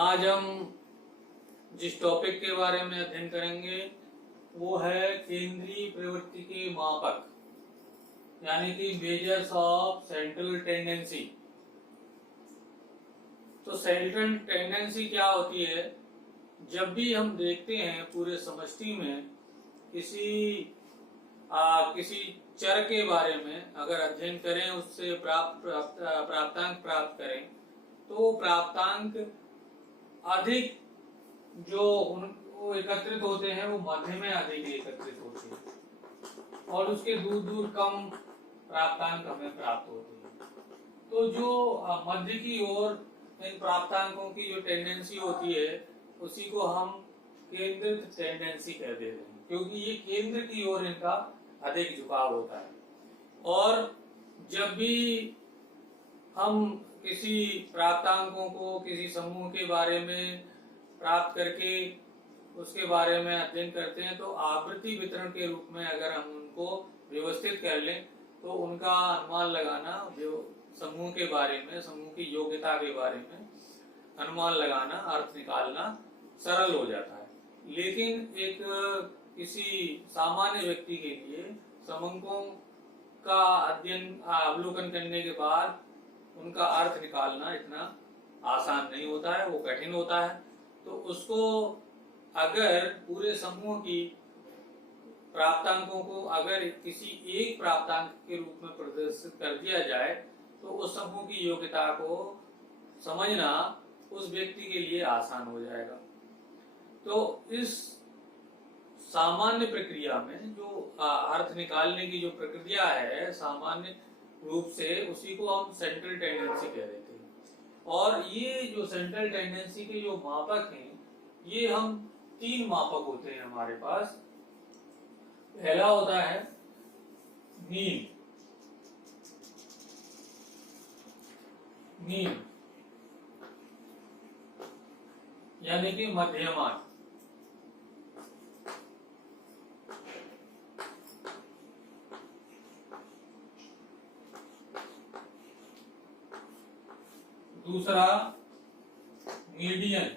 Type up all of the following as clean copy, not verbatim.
आज हम जिस टॉपिक के बारे में अध्ययन करेंगे वो है केंद्रीय प्रवृत्ति के मापक, यानी कि मेजर्स ऑफ सेंट्रल टेंडेंसी। तो सेंट्रल टेंडेंसी क्या होती है? जब भी हम देखते हैं पूरे समष्टि में किसी चर के बारे में अगर अध्ययन करें, उससे प्राप्तांक प्राप्त करें, तो प्राप्तांक अधिक जो वो एकत्रित होते हैं वो मध्य में अधिक एकत्रित होते हैं और उसके दूर दूर कम प्राप्तांक हमें प्राप्त होते हैं। तो जो मध्य की ओर इन प्राप्तांकों की जो टेंडेंसी होती है उसी को हम केंद्रित टेंडेंसी कह देते हैं, क्योंकि ये केंद्र की ओर इनका अधिक झुकाव होता है। और जब भी हम किसी प्राप्तांकों को किसी समूह के बारे में प्राप्त करके उसके बारे में अध्ययन करते हैं, तो आवृत्ति वितरण के रूप में अगर हम उनको व्यवस्थित कर लें तो उनका अनुमान लगाना, समूह के बारे में, समूह की योग्यता के बारे में अनुमान लगाना, अर्थ निकालना सरल हो जाता है। लेकिन एक किसी सामान्य व्यक्ति के लिए समूहों का अवलोकन करने के बाद उनका अर्थ निकालना इतना आसान नहीं होता है, वो कठिन होता है। तो उसको अगर पूरे समूह की प्राप्तांकों को अगर किसी एक प्राप्तांक के रूप में प्रदर्शित कर दिया जाए तो उस समूह की योग्यता को समझना उस व्यक्ति के लिए आसान हो जाएगा। तो इस सामान्य प्रक्रिया में जो अर्थ निकालने की जो प्रक्रिया है सामान्य रूप से, उसी को हम सेंट्रल टेंडेंसी कह देते हैं। और ये जो सेंट्रल टेंडेंसी के जो मापक हैं, ये हम 3 मापक होते हैं हमारे पास। पहला होता है मीन। यानी कि मध्यमान। दूसरा मीडियन,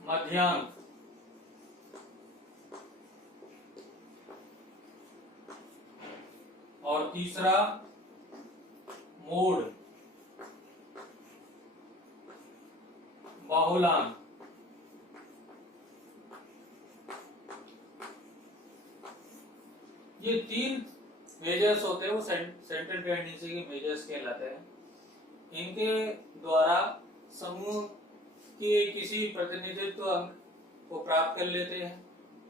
मध्यांक। और तीसरा मोड, बहुलांक। ये 3 मेजर्स होते हैं, वो सेंट्रल टेंडेंसी के मेजर्स कहलाते हैं। इनके द्वारा समूह के किसी प्रतिनिधित्व अंक को प्राप्त कर लेते हैं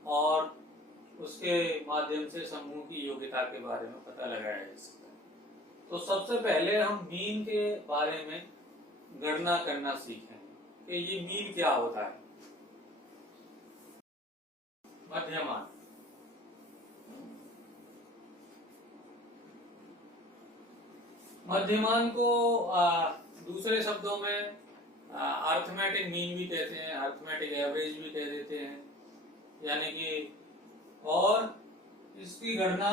और उसके माध्यम से समूह की योग्यता के बारे में पता लगाया जा सकता है। तो सबसे पहले हम मीन के बारे में गणना करना सीखेंगे कि ये मीन क्या होता है। मध्यमान। मध्यमान को दूसरे शब्दों में अर्थमेटिक मीन भी कहते हैं, अर्थमेटिक एवरेज भी कह देते हैं, यानी कि, और इसकी गणना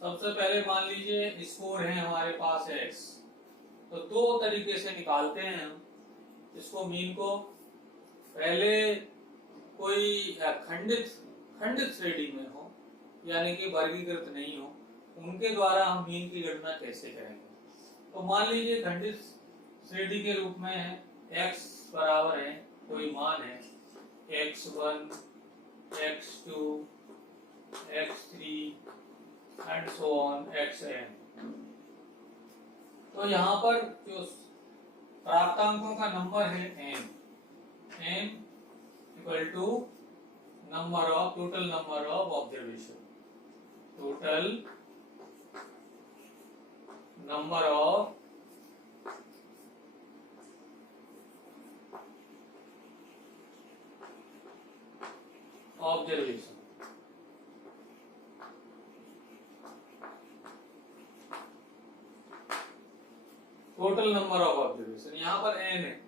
सबसे पहले मान लीजिए स्कोर है हमारे पास x, तो 2 तरीके से निकालते हैं हम इसको मीन को। पहले कोई खंडित श्रेणी में हो, यानी कि वर्गीकृत नहीं हो, उनके द्वारा हम मीन की गणना कैसे करेंगे। तो मान लीजिए खंडित श्रेणी के रूप में है x बराबर है, कोई मान है x1, x2, x3 and so on xn। तो यहाँ पर जो प्राप्तांकों का नंबर है n equal to total number of observation, total number of observation. Total number of observation यहाँ पर n है,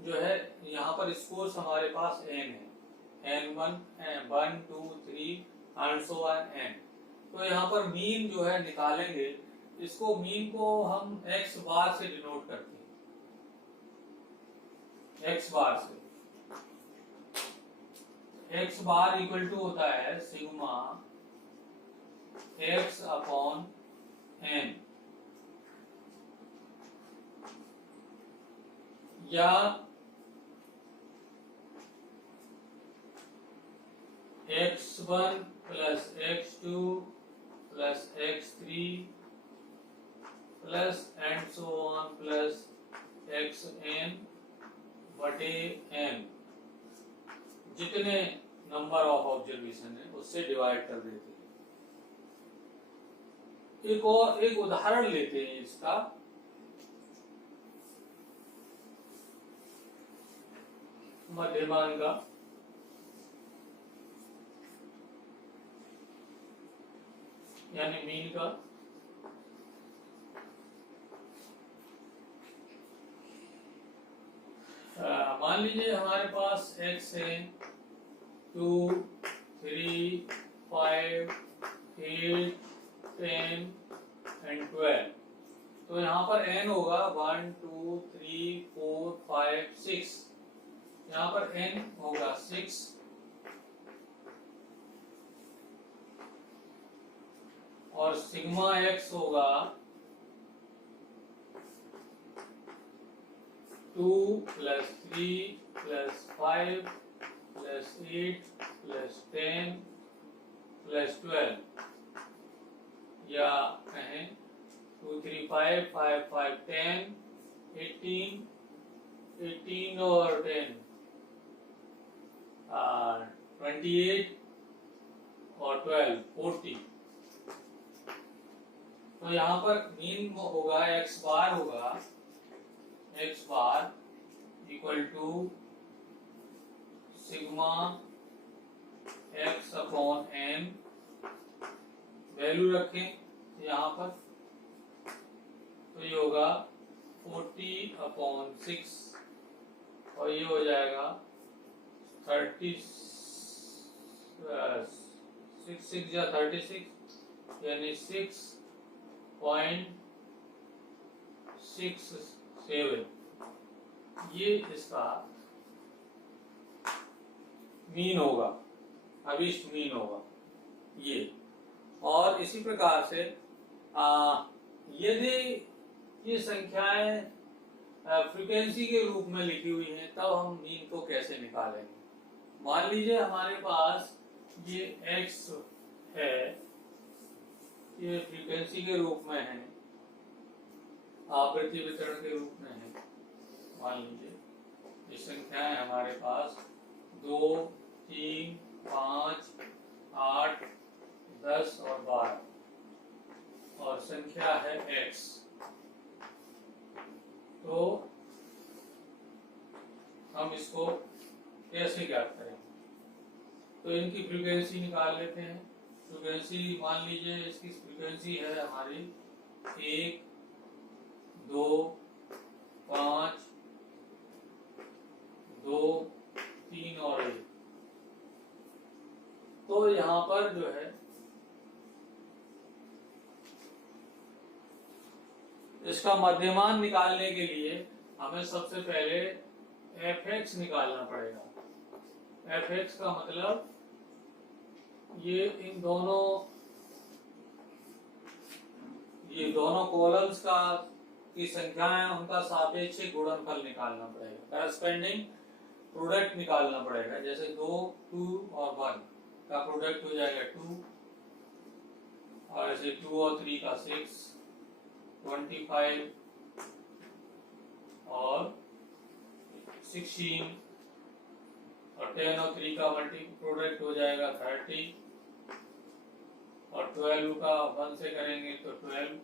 जो है यहाँ पर स्कोर्स हमारे पास n है, n1, 1, 2, 3 and so on n। तो यहाँ पर मीन जो है निकालेंगे इसको मीन को हम एक्स बार से डिनोट करते हैं, एक्स बार से। एक्स बार इक्वल टू होता है सिग्मा एक्स अपॉन एन, या x1 plus x2 plus x3 plus and so on plus xn बटे n, जितने नंबर ऑफ ऑब्जर्वेशन है उससे डिवाइड कर देते हैं। एक उदाहरण लेते हैं इसका। मध्यमान का यानी मीन का। मान लीजिए हमारे पास x है 2, 3, 5, 8, 10 एंड 12। तो यहाँ पर n होगा 1, 2, 3, 4, 5, 6। यहाँ पर n होगा 6, और सिग्मा x होगा 2 plus 3 plus 5 plus 8 plus 10 plus 12, या कहें 2, 3, 5, 5, 5, 10, 18, 18 और 10, 28 और 12, 40। तो यहाँ पर मीन होगा x बार होगा, x bar equal to sigma x upon n। Value रखें यहाँ पर, तो ये होगा 40 अपॉन 6, और ये हो जाएगा 36 या 36, यानी 6.67। ये इसका मीन होगा, अभिष्ट मीन होगा ये। और इसी प्रकार से यदि ये संख्याएं फ्रीक्वेंसी के रूप में लिखी हुई हैं, तब हम मीन को कैसे निकालेंगे। मान लीजिए हमारे पास ये x है, ये फ्रीक्वेंसी के रूप में है, आवृत्ति वितरण के रूप में है। मान लीजिए ये संख्याएं हमारे पास 2, 3, 5, 8, 10 और 12, और संख्या है x। तो हम इसको कैसे ज्ञात करेंगे। तो इनकी फ्रीक्वेंसी निकाल लेते हैं। फ्रीक्वेंसी मान लीजिए इसकी फ्रीक्वेंसी है हमारी 1, 2, 5, 2, 3 और 1। तो यहाँ पर जो है इसका मध्यमान निकालने के लिए हमें सबसे पहले fx निकालना पड़ेगा। fx का मतलब ये दोनों कॉलम्स का की संख्या है, उनका सापेक्षिक गुणनफल निकालना पड़ेगा, करस्पेंडिंग प्रोडक्ट निकालना पड़ेगा। जैसे 2, 2 और 1 का प्रोडक्ट हो जाएगा 2, और ऐसे 2 और 3 का 6, 25 और 16, और 10 और 3 का मल्टी प्रोडक्ट हो जाएगा 30, और 12 का 1 से करेंगे तो 12,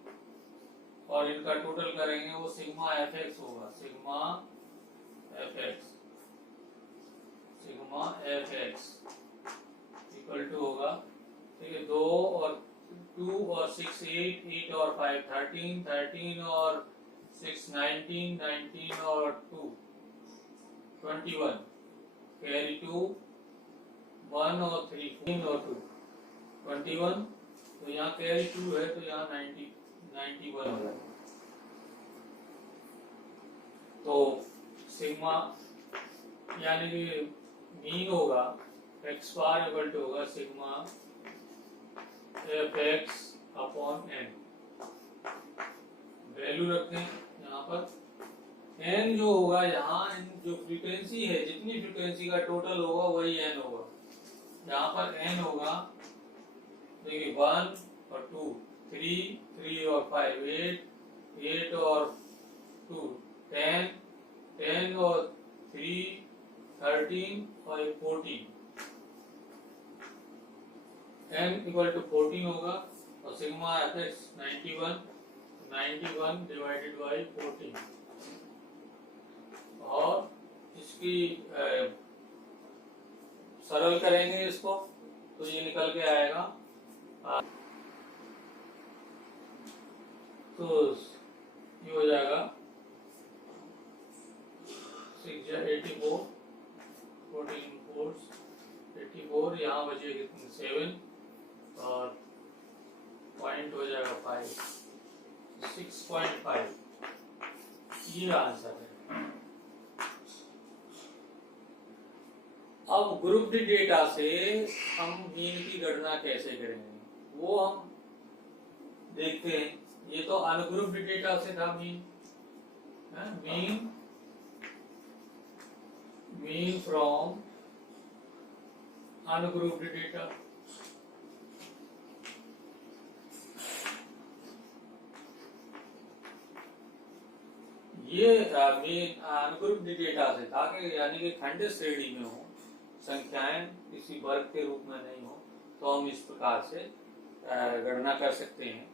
और इनका टोटल करेंगे वो सिग्मा fx होगा। सिग्मा fx इक्वल टू होगा, ठीक है, 2 और 2 और 6 8, 8 और 5 13, 13 और 6 19, 19 और 2 21, कैरी 2, 1 और 3 4 और 2 21। तो यहाँ कैरी 2 है, तो यहाँ 91 हो जाएगा। तो सिग्मा यानी कि मीन होगा एक्स बार इक्वल टू होगा sigma F X upon N. Value रखते हैं यहाँ पर। एन जो होगा यहाँ जो फ्रीक्वेंसी है, जितनी फ्रीक्वेंसी का टोटल होगा वही एन होगा। यहाँ पर एन होगा देखिए 1 और 2, 3 और 5, 8 और 2, 10 और 3, 13 और 14। n इक्वल टू 14 होगा और sigma F x 91 divided by 14। और इसकी सरल करेंगे इसको तो ये निकल के आएगा। तो ये हो जाएगा 84, 14 4 84, यहाँ बचेगी 7 और पॉइंट हो जाएगा 5, 6.5। ये आंसर है। अब ग्रुप डी डेटा से हम मीन की गणना कैसे करेंगे वो हम देखते हैं। ये तो अनग्रुप्ड डेटा से था mean, mean from ungrouped data. ये मीन अनग्रुप्ड डेटा से था कि यानी कि खंड श्रेणी में हो, संख्याएं किसी वर्ग के रूप में नहीं हो, तो हम इस प्रकार से गणना कर सकते हैं।